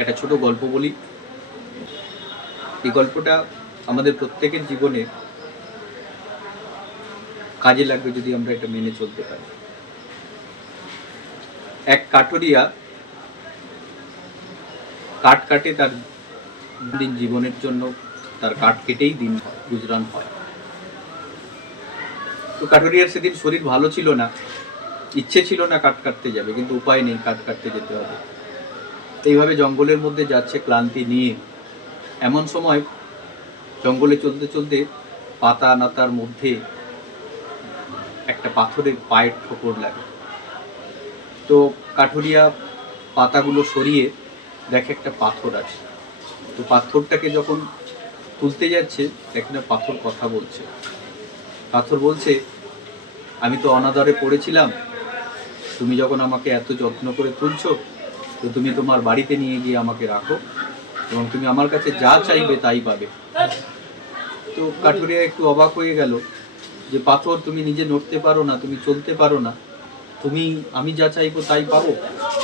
একটা ছোট গল্প বলি। এই গল্পটা আমাদের প্রত্যেকের জীবনে কাজে লাগবে যদি আমরা এটা মেনে চলতে পারি। এক কাঠুরিয়া কাঠ কাটে, তার দিন জীবনের জন্য তার কাঠ কেটেই দিন গুজরান হয়। তো কাঠুরিয়ার সেদিন শরীর ভালো ছিল না, ইচ্ছে ছিল না কাঠ কাটতে যাবে, কিন্তু উপায় নেই, কাঠ কাটতে যেতে হবে। এইভাবে জঙ্গলের মধ্যে যাচ্ছে ক্লান্তি নিয়ে। এমন সময় জঙ্গলে চলতে চলতে পাতা নাতার মধ্যে একটা পাথরের পায়ের ঠোকর লাগে। তো কাঠুরিয়া পাতাগুলো সরিয়ে দেখে একটা পাথর আছে। তো পাথরটাকে যখন তুলতে যাচ্ছে দেখে না পাথর কথা বলছে। পাথর বলছে, আমি তো অনাদরে পড়েছিলাম, তুমি যখন আমাকে এত যত্ন করে তুলছো, তো তুমি তোমার বাড়িতে নিয়ে গিয়ে আমাকে রাখো এবং তুমি আমার কাছে যা চাইবে তাই পাবে। তো কাঠুরিয়া একটু অবাক হয়ে গেল যে পাথর, তুমি নিজে নড়তে পারো না, তুমি চলতে পারো না, তুমি আমি যা চাইবো তাই পাবো,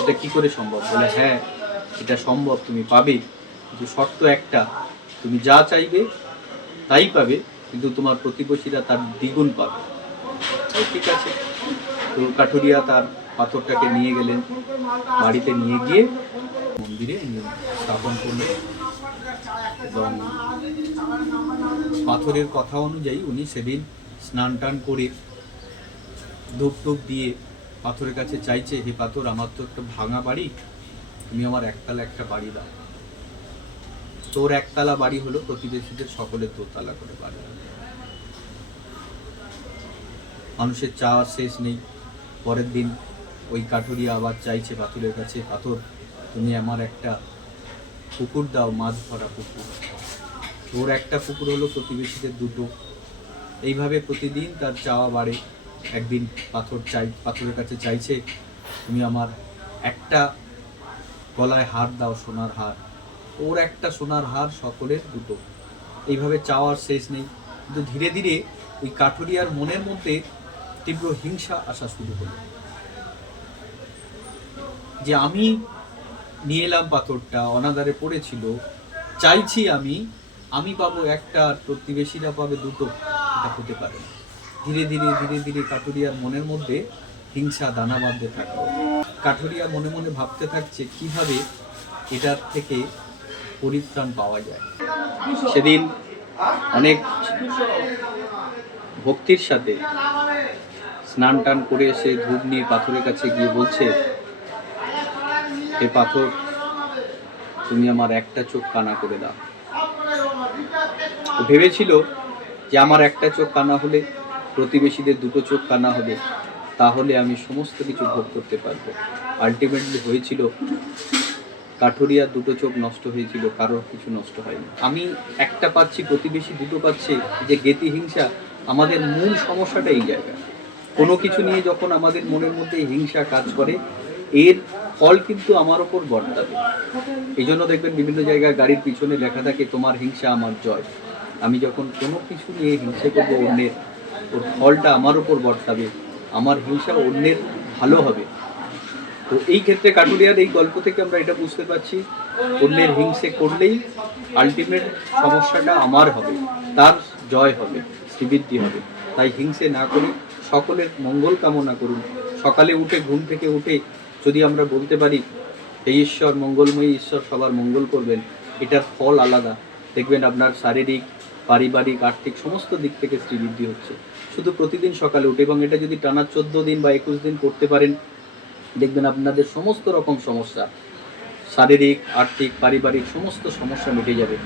এটা কি করে সম্ভব? বলে, হ্যাঁ এটা সম্ভব, তুমি পাবে, কিন্তু শর্ত একটা, তুমি যা চাইবে তাই পাবে, কিন্তু তোমার প্রতিবেশীরা তার দ্বিগুণ পাবে। ঠিক আছে। তো কাঠুরিয়া তার পাথরটাকে নিয়ে গেলেন, বাড়িতে নিয়ে গিয়ে মন্দিরে স্থাপন করলেন এবং পাথরের কথা অনুযায়ী উনি সেদিন স্নান টান করে ধূপ টুপ দিয়ে পাথরের কাছে চাইছে, হে পাথর, আমার তো একটা ভাঙা বাড়ি, তুমি আমার একতলা একটা বাড়ি দাও। তোর একতলা বাড়ি হলো, প্রতিবেশীদের সকলের দোতলা করে বাড়ি। মানুষের চাওয়ার শেষ নেই। পরের দিন ওই কাঠুরিয়া আবার চাইছে পাথরের কাছে, পাথর, তুমি আমার একটা পুকুর দাও, মাছ ধরা পুকুর। ওর একটা পুকুর হলো, প্রতিবেশীদের দুটো। এইভাবে প্রতিদিন তার চাওয়া বাড়ে। একদিন পাথরের কাছে চাইছে, তুমি আমার একটা গলায় হার দাও, সোনার হার। ওর একটা সোনার হার, সকলের দুটো। এইভাবে চাওয়ার শেষ নেই। কিন্তু ধীরে ধীরে ওই কাঠুরিয়ার মনের মধ্যে তীব্র হিংসা আসা শুরু হলো, যে আমি নিয়ে এলাম পাথরটা, অনাদারে পড়েছিল, চাইছি আমি পাবো একটা, প্রতিবেশীরা পাবে দুটো, এটা হতে পারে না। ধীরে ধীরে ধীরে ধীরে কাঠুরিয়ার মনের মধ্যে হিংসা দানা বাঁধতে থাকলো। কাঠুরিয়া মনে মনে ভাবতে থাকছে কিভাবে এটার থেকে পরিত্রাণ পাওয়া যায়। সেদিন অনেক ভক্তির সাথে স্নান টান করে এসে ধূপ নিয়ে পাথরের কাছে গিয়ে বলছে, হে পাথর, তুমি আমার একটা চোখ কানা করে দাও। ও ভেবেছিল যে আমার একটা চোখ কানা হলে প্রতিবেশীদের দুটো চোখ কানা হবে, তাহলে আমি সমস্ত কিছু ভোগ করতে পারবো। আলটিমেটলি হয়েছিল, কাঠুরিয়ার দুটো চোখ নষ্ট হয়েছিল, কারোর কিছু নষ্ট হয়নি। আমি একটা পাচ্ছি, প্রতিবেশী দুটো পাচ্ছে, যে গেতি হিংসা, আমাদের মূল সমস্যাটা এই জায়গায়। কোনো কিছু নিয়ে যখন আমাদের মনের মধ্যে হিংসা কাজ করে, এর ফল কিন্তু আমার ওপর বর্তাবে। এই জন্য দেখবেন বিভিন্ন জায়গায় গাড়ির পিছনে লেখা থাকে, তোমার হিংসা আমার জয়। আমি যখন কোনো কিছু নিয়ে হিংসা করবো অন্যের, ওর ফলটা আমার ওপর বর্তাবে, আমার হিংসা অন্যের ভালো হবে। তো এই ক্ষেত্রে কাঠুরিয়ার এই গল্প থেকে আমরা এটা বুঝতে পারছি, অন্যের হিংসে করলেই আলটিমেট সমস্যাটা আমার হবে, তার জয় হবে, শ্রীবৃদ্ধি হবে। তাই হিংসে না করে সকলের মঙ্গল কামনা করুন। সকালে উঠে, ঘুম থেকে উঠে যদি আমরা বলতে পারি, এই ঈশ্বর মঙ্গলময়ী, ঈশ্বর সবার মঙ্গল করবেন, এটার ফল আলাদা। দেখবেন আপনার শারীরিক, পারিবারিক, আর্থিক সমস্ত দিক থেকে শ্রীবৃদ্ধি হচ্ছে শুধু প্রতিদিন সকালে উঠে। এবং এটা যদি টানা 14 দিন বা 21 দিন করতে পারেন, দেখবেন আপনাদের সমস্ত রকম সমস্যা, শারীরিক, আর্থিক, পারিবারিক সমস্ত সমস্যা মিটে যাবে।